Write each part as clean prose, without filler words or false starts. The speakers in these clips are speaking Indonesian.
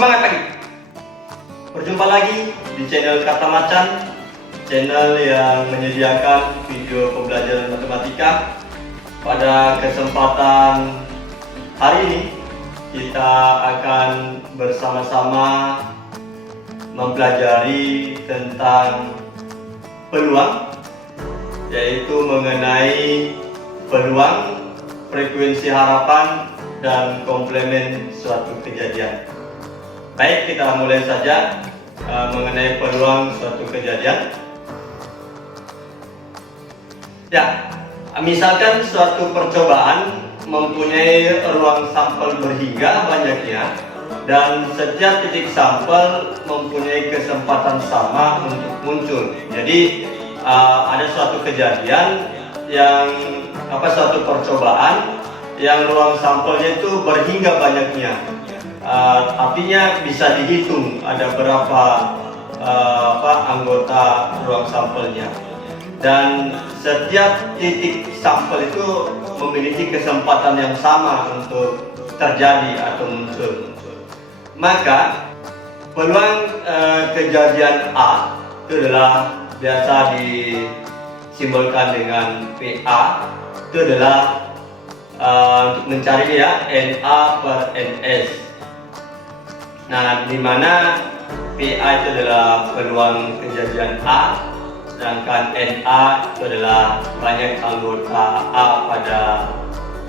Semangat pagi. Berjumpa lagi di channel Kata Macan, channel yang menyediakan video pembelajaran matematika. Pada kesempatan hari ini kita akan bersama-sama mempelajari tentang peluang, yaitu mengenai peluang, frekuensi harapan, dan komplemen suatu kejadian. Baik, kita mulai saja mengenai peluang suatu kejadian. Ya, misalkan suatu percobaan mempunyai ruang sampel berhingga banyaknya, dan setiap titik sampel mempunyai kesempatan sama untuk muncul. Jadi ada suatu kejadian yang suatu percobaan yang ruang sampelnya itu berhingga banyaknya. Artinya bisa dihitung ada berapa anggota ruang sampelnya, dan setiap titik sampel itu memiliki kesempatan yang sama untuk terjadi atau muncul. Maka peluang kejadian A itu adalah biasa disimbolkan dengan PA. Itu adalah untuk mencari NA per NS. Nah, di mana PA itu adalah peluang kejadian A, sedangkan NA itu adalah banyak anggota A pada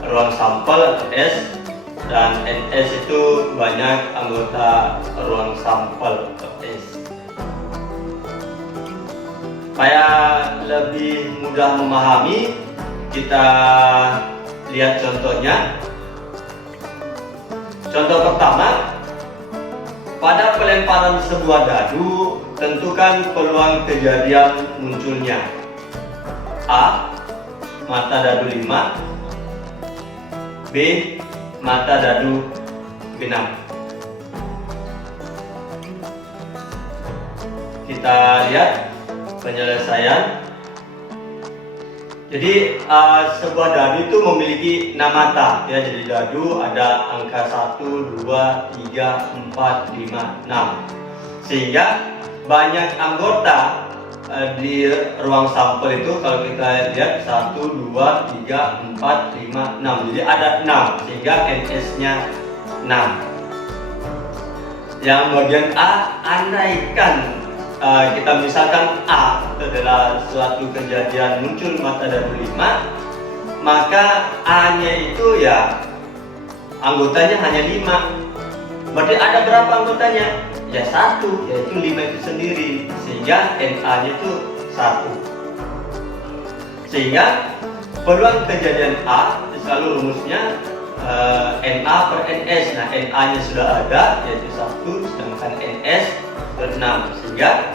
ruang sampel atau S, dan NS itu banyak anggota ruang sampel atau S. Supaya lebih mudah memahami, kita lihat contohnya. Contoh pertama, pada pelemparan sebuah dadu, tentukan peluang kejadian munculnya. A. Mata dadu 5. B. Mata dadu genap. Kita lihat penyelesaian. Jadi sebuah dadu itu memiliki 6 mata ya. Jadi dadu ada angka 1, 2, 3, 4, 5, 6. Sehingga banyak anggota di ruang sampel itu. Kalau kita lihat 1, 2, 3, 4, 5, 6. Jadi ada 6 sehingga NS-nya 6. Yang bagian A, andaikan kita misalkan A itu adalah suatu kejadian muncul mata dadu 5, maka A-nya itu ya anggotanya hanya 5. Berarti ada berapa anggotanya? Ya 1, yaitu 5 itu sendiri, sehingga NA-nya itu 1. Sehingga peluang kejadian A selalu rumusnya NA per NS. Nah, NA-nya sudah ada, yaitu 1, sedangkan NS per 6, sehingga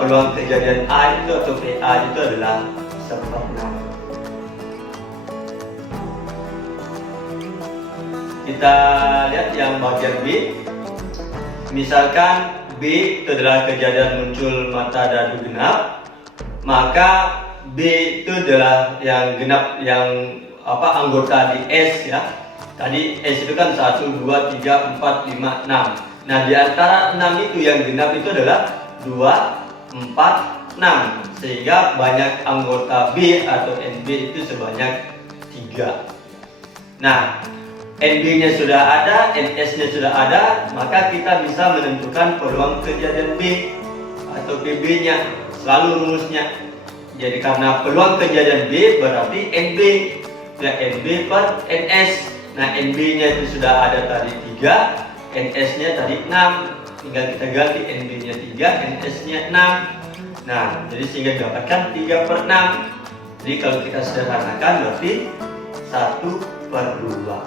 peluang kejadian A itu atau PA itu adalah 1/6. Kita lihat yang bagian B. Misalkan B itu adalah kejadian muncul mata dadu genap, maka B itu adalah yang genap, yang anggota di S ya. Tadi S itu kan 1, 2, 3, 4, 5, 6. Nah, di antara 6 itu yang genap itu adalah 2, 4, 6. Sehingga banyak anggota B atau NB itu sebanyak 3. Nah, NB-nya sudah ada, NS-nya sudah ada, maka kita bisa menentukan peluang kejadian B atau PB-nya. Selalu rumusnya. Jadi karena peluang kejadian B berarti NB. Ya, NB per NS. Nah, NB-nya itu sudah ada tadi 3, NS-nya tadi 6. Tinggal kita ganti NB-nya 3, NS-nya 6. Nah, jadi sehingga didapatkan 3/6. Jadi kalau kita sederhanakan berarti 1/2.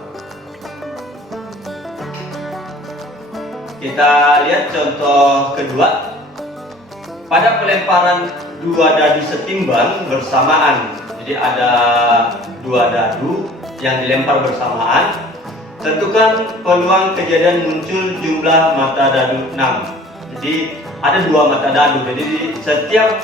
Kita lihat contoh kedua. Pada pelemparan 2 dadu setimbang bersamaan. Jadi ada 2 dadu yang dilempar bersamaan. Tentukan peluang kejadian muncul jumlah mata dadu 6. Jadi ada 2 mata dadu. Jadi di setiap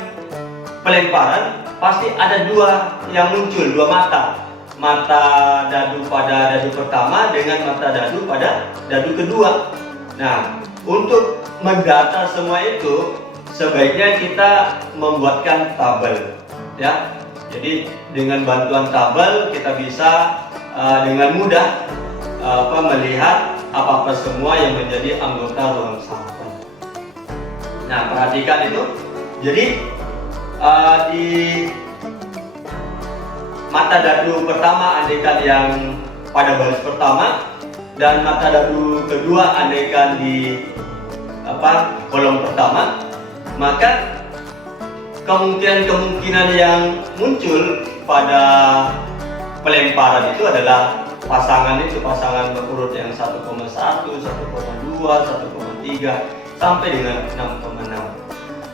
pelemparan pasti ada 2 yang muncul, 2 mata. Mata dadu pada dadu pertama dengan mata dadu pada dadu kedua. Nah, untuk mendata semua itu sebaiknya kita membuatkan tabel, ya. Jadi dengan bantuan tabel kita bisa dengan mudah melihat apa-apa semua yang menjadi anggota ruang sampel. Nah, perhatikan itu. Jadi di mata dadu pertama andaikan yang pada baris pertama, dan mata dadu kedua andaikan di kolom pertama, maka kemungkinan yang muncul pada pelemparan itu adalah pasangan berurut yang 1,1, 1,2, 1,3 sampai dengan 6,6.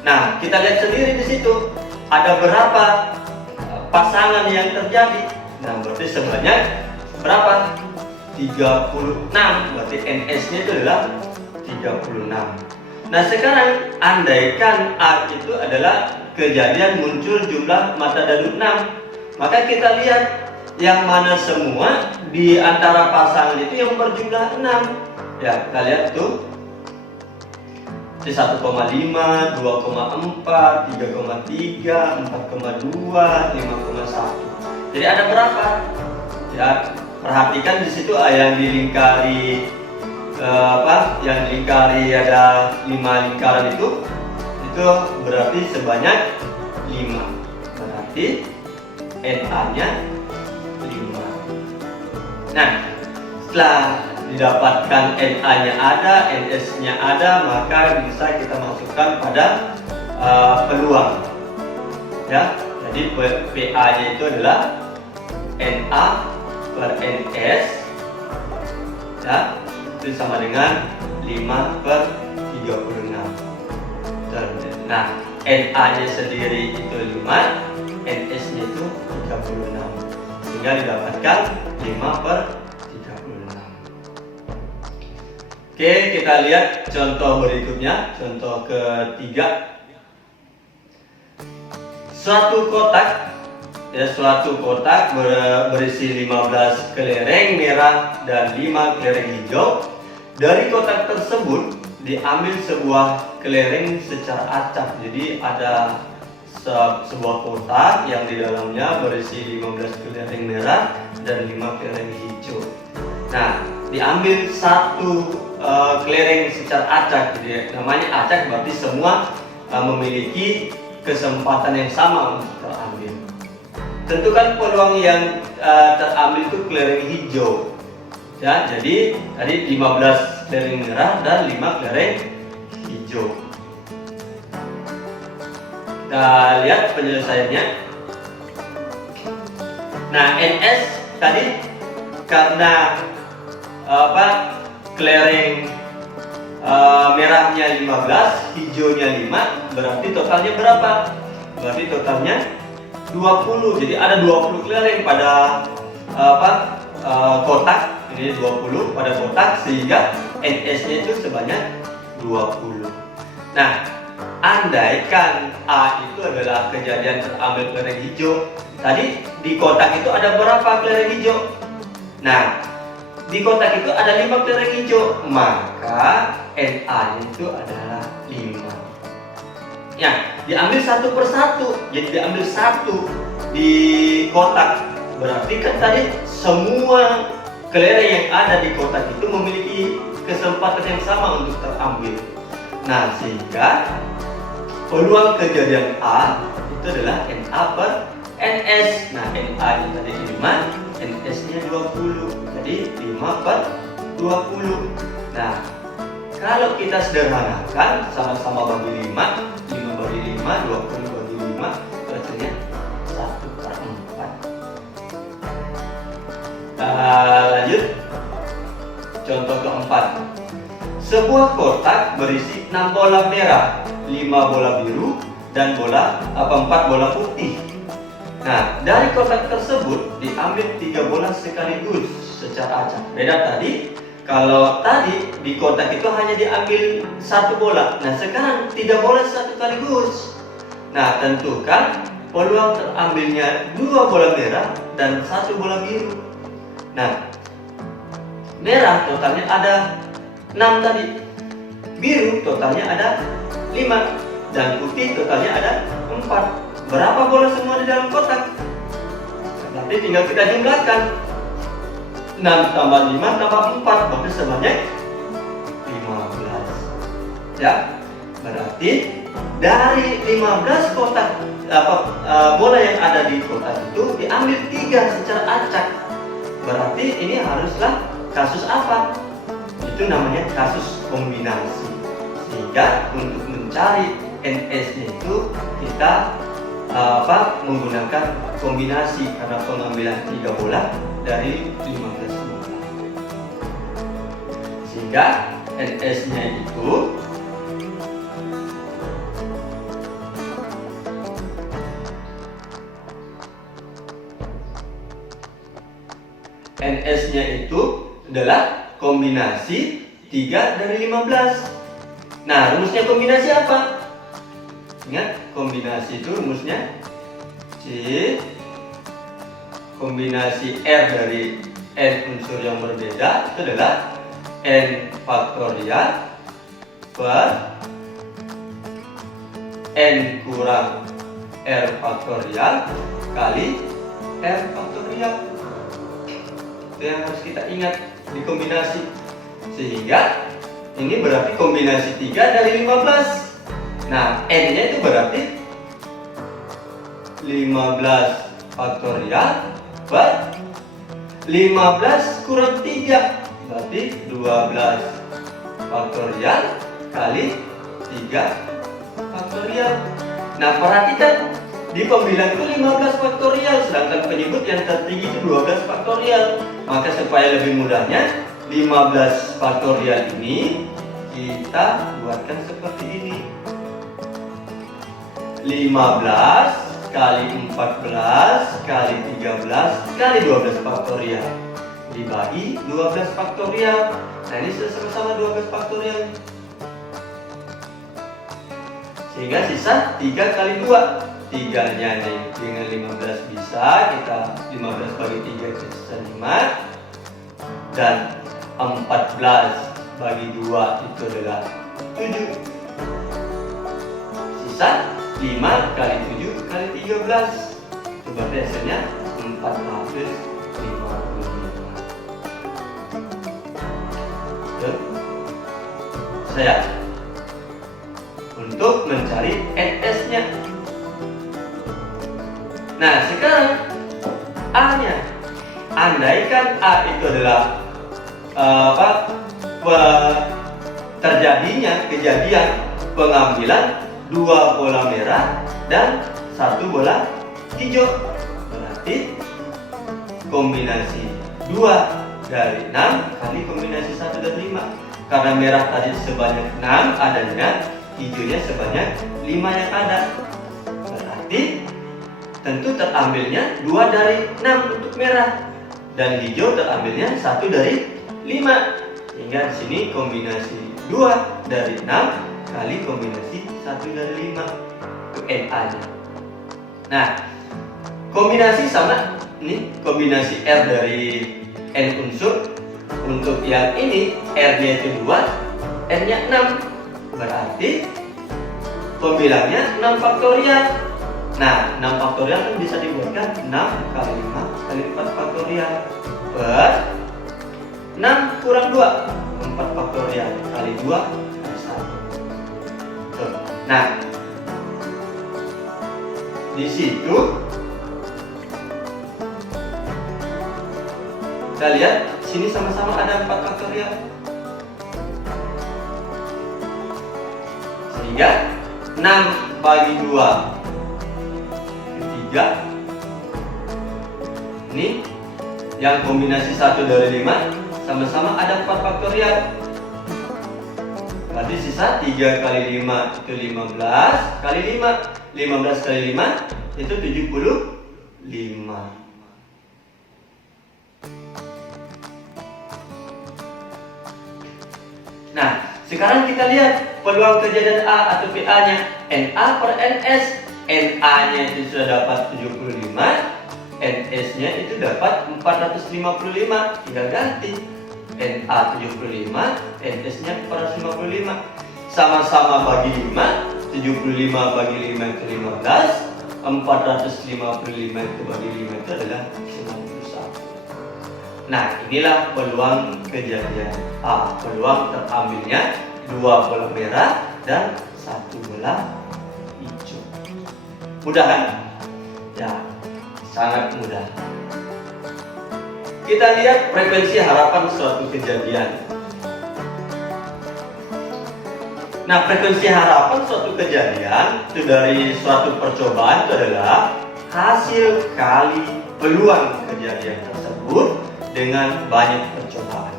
Nah, kita lihat sendiri di situ ada berapa pasangan yang terjadi. Nah, berarti sebanyak berapa? 36. Berarti NS-nya itu adalah 36. Nah, sekarang andaikan A itu adalah kejadian muncul jumlah mata dadu 6, maka kita lihat yang mana semua di antara pasangan itu yang berjumlah 6. Ya, kita lihat tuh. 1,5, 2,4, 3,3, 4,2, 5,1. Jadi ada berapa? Ya, perhatikan di situ yang dilingkari yang dilingkari ada 5 lingkaran itu berarti sebanyak 5. Berarti NA-nya 5. Nah, setelah didapatkan NA-nya ada, NS-nya ada, maka bisa kita masukkan pada peluang. Ya, jadi PA-nya itu adalah NA per NS, ya, itu sama dengan 5 per 36. Nah, NA-nya sendiri itu 5, NS-nya itu 36, sehingga didapatkan 5 per 36. Oke, kita lihat contoh berikutnya, contoh ketiga. Suatu kotak berisi 15 kelereng merah dan 5 kelereng hijau. Dari kotak tersebut diambil sebuah kelereng secara acak. Jadi ada sebuah kotak yang di dalamnya berisi 15 kelereng merah dan 5 kelereng hijau. Nah, diambil satu kelereng secara acak. Jadi namanya acak berarti semua memiliki kesempatan yang sama untuk terambil. Tentukan peluang yang terambil itu kelereng hijau. Ya, jadi tadi 15 kelereng merah dan 5 kelereng hijau. Kita lihat penyelesaiannya. Nah, NS tadi karena kelereng merahnya 15, hijaunya 5, berarti totalnya berapa? Berarti totalnya 20. Jadi ada 20 kelereng pada kotak. Ini 20 pada kotak, sehingga NS-nya itu sebanyak 20. Nah, andaikan A itu adalah kejadian terambil kelereng hijau, tadi di kotak itu ada berapa kelereng hijau? Nah, di kotak itu ada 5 kelereng hijau, maka NA itu adalah 5. Ya, diambil satu persatu. Jadi diambil satu di kotak. Berarti kan tadi semua kelereng yang ada di kotak itu memiliki kesempatan yang sama untuk terambil. Nah, sehingga peluang kejadian A itu adalah NA per NS. Nah, NA-nya tadi 5, NS-nya 20. Jadi 5 per 20. Nah, kalau kita sederhanakan, sama-sama bagi 5 bagi 5, 20 bagi 5, itu hasilnya 1 per 4. Lanjut. Contoh keempat. Sebuah kotak berisi 6 bola merah, 5 bola biru, dan 4 bola putih. Nah, dari kotak tersebut diambil 3 bola sekaligus secara acak. Beda tadi, kalau tadi di kotak itu hanya diambil 1 bola. Nah, sekarang 3 bola sekaligus. Nah, tentukan peluang terambilnya 2 bola merah dan 1 bola biru. Nah, merah totalnya ada 6 tadi. biru totalnya ada 5 dan putih totalnya ada 4. Berapa bola semua di dalam kotak? Berarti tinggal kita jumlahkan. 6 tambah 5 tambah 4 berarti sebanyak 15. Ya, berarti dari 15 kotak bola yang ada di kotak itu diambil 3 secara acak. Berarti ini haruslah kasus apa? Itu namanya kasus kombinasi. Sehingga untuk mencari NS-nya itu kita menggunakan kombinasi karena pengambilan 3 bola dari 15 bola. Sehingga NS-nya itu adalah kombinasi 3 dari 15. Nah, rumusnya kombinasi apa? Ingat, kombinasi itu rumusnya C kombinasi R dari N unsur yang berbeda itu adalah N faktorial per N kurang R faktorial kali R faktorial. Itu yang harus kita ingat di kombinasi. Sehingga ini berarti kombinasi 3 dari 15. Nah, N-nya itu berarti 15 faktorial per 15 kurang 3 berarti 12 faktorial kali 3 faktorial. Nah, perhatikan di pembilang itu 15 faktorial, sedangkan penyebut yang tertinggi itu 12 faktorial. Maka supaya lebih mudahnya 15 faktorial ini kita buatkan seperti ini. 15 kali 14 kali 13 kali 12 faktorial dibagi 12 faktorial. Nah, ini sama-sama 12 faktorial. Sehingga sisa 3 kali 2. 3-nya dengan 15 bisa, kita 15 bagi 3 itu sisa 5. Dan 14 bagi 2 itu adalah 7. Sisa 5 kali 7 kali 13. Itu berarti hasilnya 455. Saya untuk mencari NS-nya. Nah, sekarang A-nya. Andaikan A itu adalah terjadinya kejadian pengambilan 2 bola merah dan 1 bola hijau. Berarti kombinasi 2 dari 6 kali kombinasi 1 dari 5. Karena merah tadi sebanyak 6 adanya, hijaunya sebanyak 5 yang ada. Berarti tentu terambilnya 2 dari 6 untuk merah dan hijau terambilnya 1 dari 5. Hingga di sini kombinasi 2 dari 6 kali kombinasi 1 dari 5 itu NA-nya. Nah, kombinasi sama ini kombinasi R dari N unsur. Untuk yang ini R-nya itu 2, N-nya 6. Berarti pembilangnya 6 faktorial. Nah, 6 faktorial kan bisa dibuatkan 6 kali 5 kali 4 faktorial per 6 kurang 2, 4 faktorial kali 2 kali 1. Nah, di situ kita lihat sini sama-sama ada 4 faktorial. Sehingga 6 bagi 2 3. Ini yang kombinasi 1 dari 5 sama-sama ada 4 faktorial. Berarti sisa 3 kali 5 itu 15 kali 5. 15 kali 5 itu 75. Nah, sekarang kita lihat peluang kejadian A atau PA-nya. NA per NS. NA-nya itu sudah dapat 75, NS-nya itu dapat 455. Tinggal ganti NA 75, NS-nya 455. sama-sama bagi 5, 75 bagi 5 itu 15, 455 itu bagi 5 itu adalah 91. Nah, inilah peluang kejadian A. Peluang terambilnya 2 bola merah dan 1 bola hijau. Mudah kan? Ya, sangat mudah. Kita lihat frekuensi harapan suatu kejadian. Nah, frekuensi harapan suatu kejadian itu dari suatu percobaan itu adalah hasil kali peluang kejadian tersebut dengan banyak percobaan.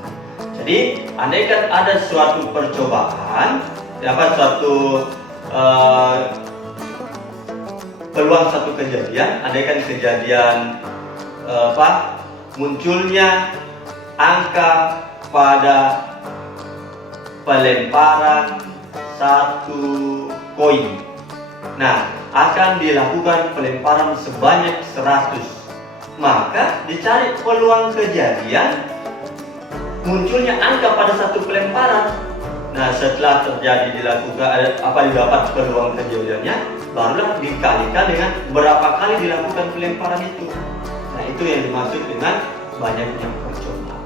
Jadi, andaikan ada suatu percobaan, dapat suatu peluang satu kejadian, andaikan kejadian munculnya angka pada pelemparan satu koin. Nah, akan dilakukan pelemparan sebanyak 100. Maka dicari peluang kejadian munculnya angka pada satu pelemparan. Nah, setelah terjadi dilakukan didapat peluang kejadiannya, barulah dikalikan dengan berapa kali dilakukan pelemparan itu. Nah, itu yang dimaksud dengan banyaknya percobaan.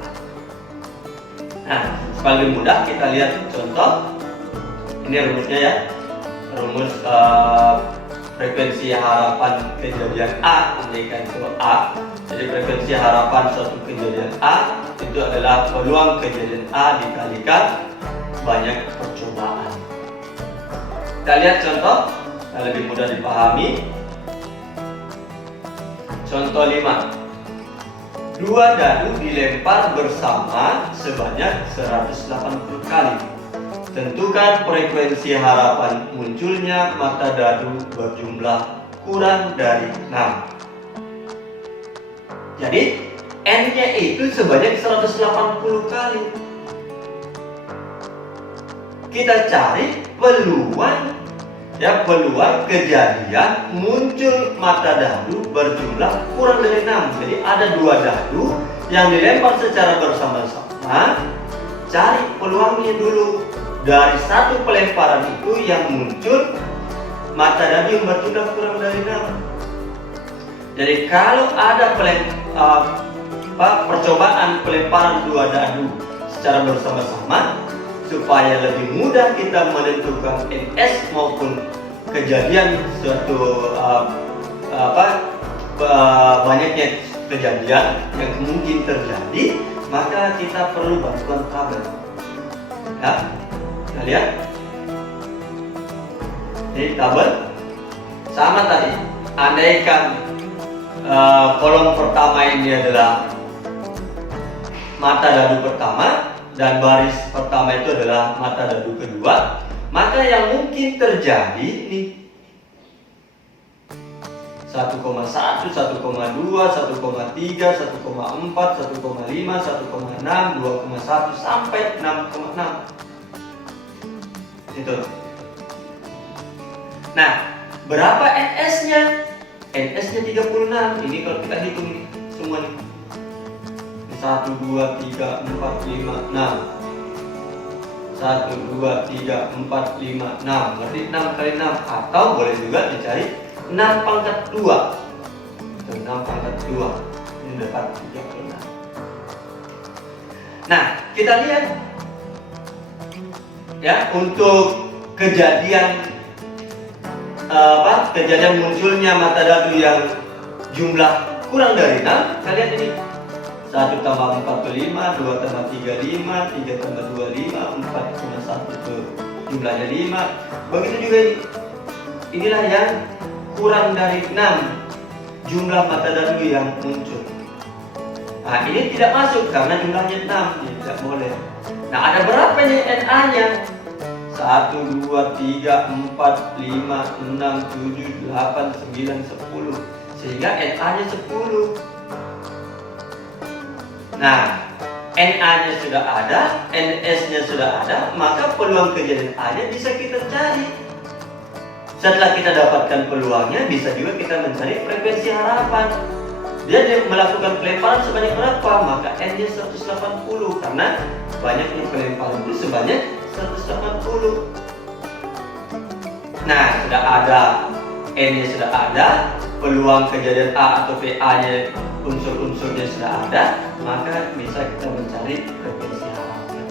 Nah, supaya lebih mudah kita lihat contoh. Ini rumusnya ya, rumus frekuensi harapan kejadian A, andaikan itu A. Jadi frekuensi harapan suatu kejadian A itu adalah peluang kejadian A dikalikan banyak percobaan. Kita lihat contoh yang lebih mudah dipahami. Contoh 5. 2 dadu dilempar bersama sebanyak 180 kali. Tentukan frekuensi harapan munculnya mata dadu berjumlah kurang dari 6. Jadi N-nya itu sebanyak 180 kali. Kita cari peluang kejadian muncul mata dadu berjumlah kurang dari 6. Jadi ada 2 dadu yang dilempar secara bersama-sama. Cari peluangnya dulu. Dari satu pelemparan itu yang muncul mata dadu yang berjumlah kurang dari 6. Jadi kalau ada percobaan pelemparan 2 dadu secara bersama-sama, supaya lebih mudah kita menentukan NS maupun kejadian suatu banyaknya kejadian yang mungkin terjadi, maka kita perlu bantuan tabel. Ya, kita lihat. Ini tabel sama tadi. Andaikan kolom pertama ini adalah mata dadu pertama dan baris pertama itu adalah mata dadu kedua, maka yang mungkin terjadi ini 1,1, 1,2, 1,3, 1,4, 1,5, 1,6, 2,1 sampai 6,6. Itu. Nah, berapa NS-nya? NS-nya 36. Ini kalau kita hitung nih, semua nih. 1, 2, 3, 4, 5, 6. 1, 2, 3, 4, 5, 6. Berarti 6 kali 6. Atau boleh juga dicari 6 pangkat 2. 6 pangkat 2. Ini dapat 36. Nah, kita lihat ya, untuk kejadian kejadian munculnya mata dadu yang jumlah kurang dari 6. Kita lihat ini. 1 tambah 4 itu 5, 2 tambah 3 5, 3 tambah 2 5, 4 tambah 1 itu jumlahnya 5. Begitu juga ini. Inilah yang kurang dari 6 jumlah mata dadu yang muncul. Nah, ini tidak masuk karena jumlahnya 6, jadi tidak boleh. Nah, ada berapa nih NA-nya? 1, 2, 3, 4, 5, 6, 7, 8, 9, 10. Sehingga NA-nya 10. Nah, NA-nya sudah ada, NS-nya sudah ada, maka peluang kejadian A-nya bisa kita cari. Setelah kita dapatkan peluangnya, bisa juga kita mencari frekuensi harapan. Dia melakukan pelemparan sebanyak berapa? Maka N-nya 180, karena banyaknya pelemparan itu sebanyak 180. Nah, sudah ada N-nya sudah ada, peluang kejadian A atau PA-nya unsur-unsurnya sudah ada, maka bisa kita mencari frekuensi harapan.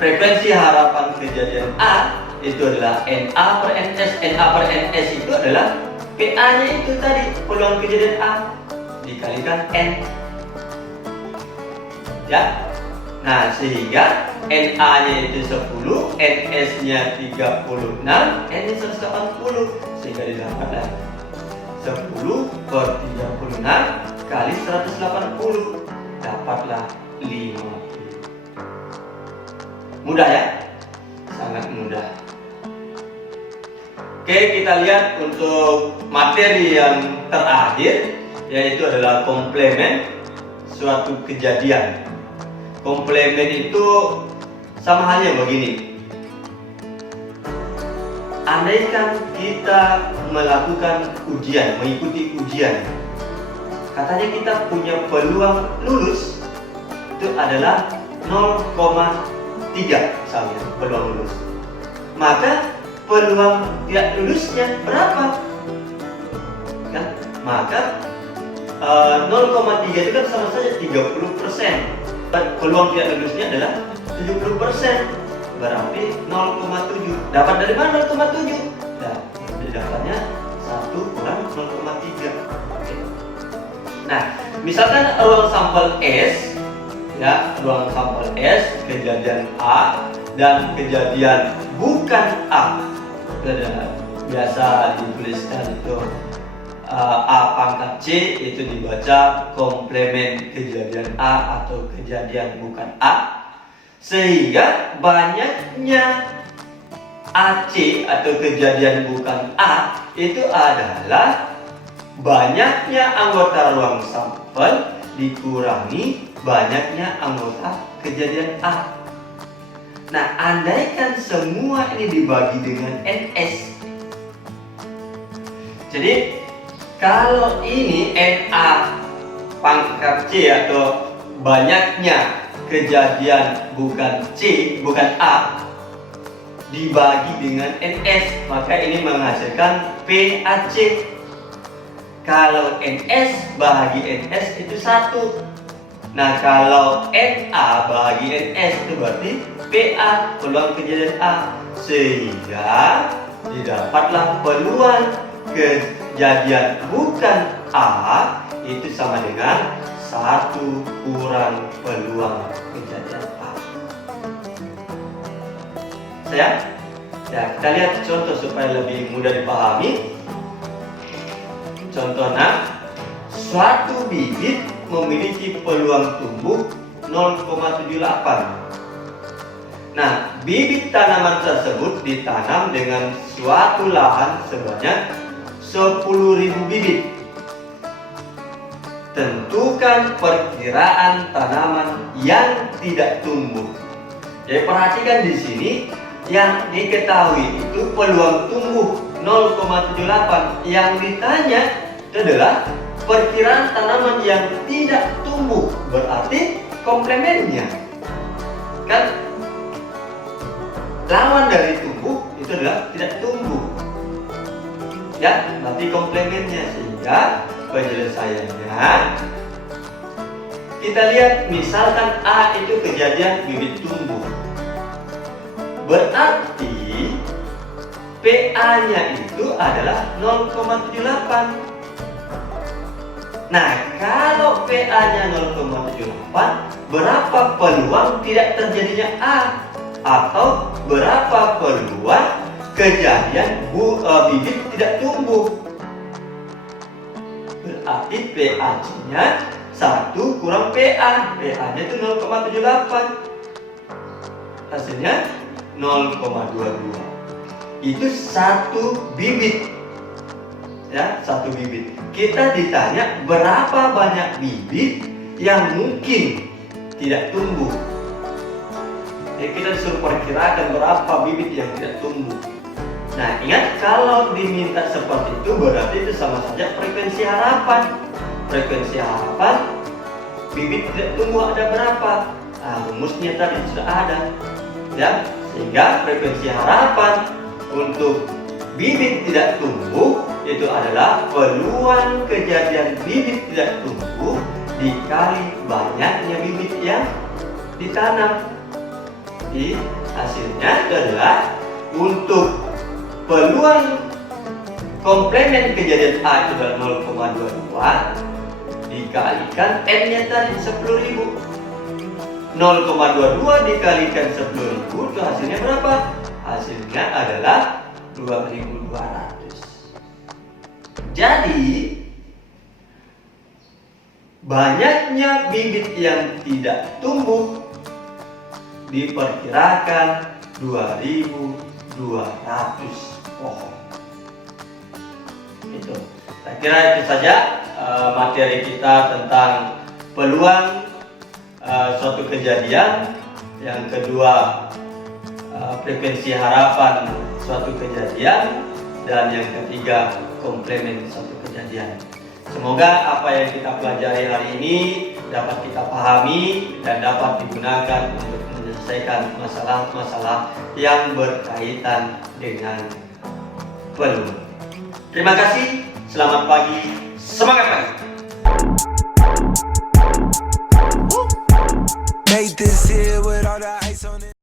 Frekuensi harapan kejadian A itu adalah NA per NS. NA per NS itu adalah PA-nya itu tadi, peluang kejadian A dikalikan N. Ya. Nah, sehingga NA-nya itu 10, NS-nya 36, N-nya 180, sehingga didapatlah 10 per 36 kali 180, dapatlah 50. Mudah ya? Sangat mudah. Oke, kita lihat untuk materi yang terakhir, yaitu adalah komplemen suatu kejadian. Komplemen itu sama halnya begini. Andaikan kita melakukan ujian, mengikuti ujian, katanya kita punya peluang lulus itu adalah 0,3 misalnya peluang lulus. Maka peluang tidak lulusnya berapa? Kan? Maka 0,3 itu kan sama saja 30%. Peluang tidak lulusnya adalah 70%, berarti 0,7. Dapat dari mana 0,7? Nah, dapatnya 1 kurang 0,3. Nah, misalkan ruang sampel S, ya, ruang sampel S, kejadian A dan kejadian bukan A. Biasa dituliskan itu A pangkat C, itu dibaca komplemen kejadian A atau kejadian bukan A, sehingga banyaknya AC atau kejadian bukan A itu adalah banyaknya anggota ruang sampel dikurangi banyaknya anggota kejadian A. Nah, andaikan semua ini dibagi dengan NS, jadi kalau ini NA pangkat C atau banyaknya kejadian bukan C, bukan A, dibagi dengan NS, maka ini menghasilkan PAC. Kalau NS bahagi NS itu 1. Nah, kalau NA bahagi NS itu berarti PA, peluang kejadian A, sehingga didapatlah peluang kejadian bukan A itu sama dengan 1 kurang peluang kejadian A. Ya, kita lihat contoh supaya lebih mudah dipahami. Contohnya, suatu bibit memiliki peluang tumbuh 0,78. Nah, bibit tanaman tersebut ditanam dengan suatu lahan sebanyak 10.000 bibit. Tentukan perkiraan tanaman yang tidak tumbuh. Jadi perhatikan di sini, yang diketahui itu peluang tumbuh 0,78. Yang ditanya itu adalah perkiraan tanaman yang tidak tumbuh, berarti komplemennya. Kan lawan dari tumbuh itu adalah tidak tumbuh. Ya, nanti komplemennya, sehingga penyelesaiannya kita lihat misalkan A itu kejadian bibit tumbuh. Berarti PA-nya itu adalah 0,78. Nah, kalau PA-nya 0,78, berapa peluang tidak terjadinya A? Atau berapa peluang kejadian bibit tidak tumbuh? Berarti PAC-nya 1 kurang PA. PA-nya itu 0,78. Hasilnya 0,22. Itu 1 bibit. Ya, 1 bibit. Kita ditanya berapa banyak bibit yang mungkin tidak tumbuh. Jadi kita disuruh perkirakan berapa bibit yang tidak tumbuh. Nah, ingat, kalau diminta seperti itu berarti itu sama saja frekuensi harapan. Frekuensi harapan bibit tidak tumbuh ada berapa? Nah, rumusnya tadi sudah ada. Ya, sehingga frekuensi harapan untuk bibit tidak tumbuh itu adalah peluang kejadian bibit tidak tumbuh dikali banyaknya bibit yang ditanam. Jadi hasilnya adalah untuk peluang komplemen kejadian A itu adalah 0,22 dikalikan N-nya tadi 10.000. 0,22 dikalikan 10.000 itu hasilnya berapa? Hasilnya adalah 2.200. Jadi banyaknya bibit yang tidak tumbuh diperkirakan 2.200 pohon. Itu. Saya kira itu saja materi kita tentang peluang suatu kejadian. Yang kedua, frekuensi harapan suatu kejadian, dan yang ketiga, komplemen suatu kejadian. Semoga apa yang kita pelajari hari ini dapat kita pahami dan dapat digunakan untuk menyelesaikan masalah-masalah yang berkaitan dengan peluang. Terima kasih, selamat pagi, semangat pagi. Made this here with all the ice on it.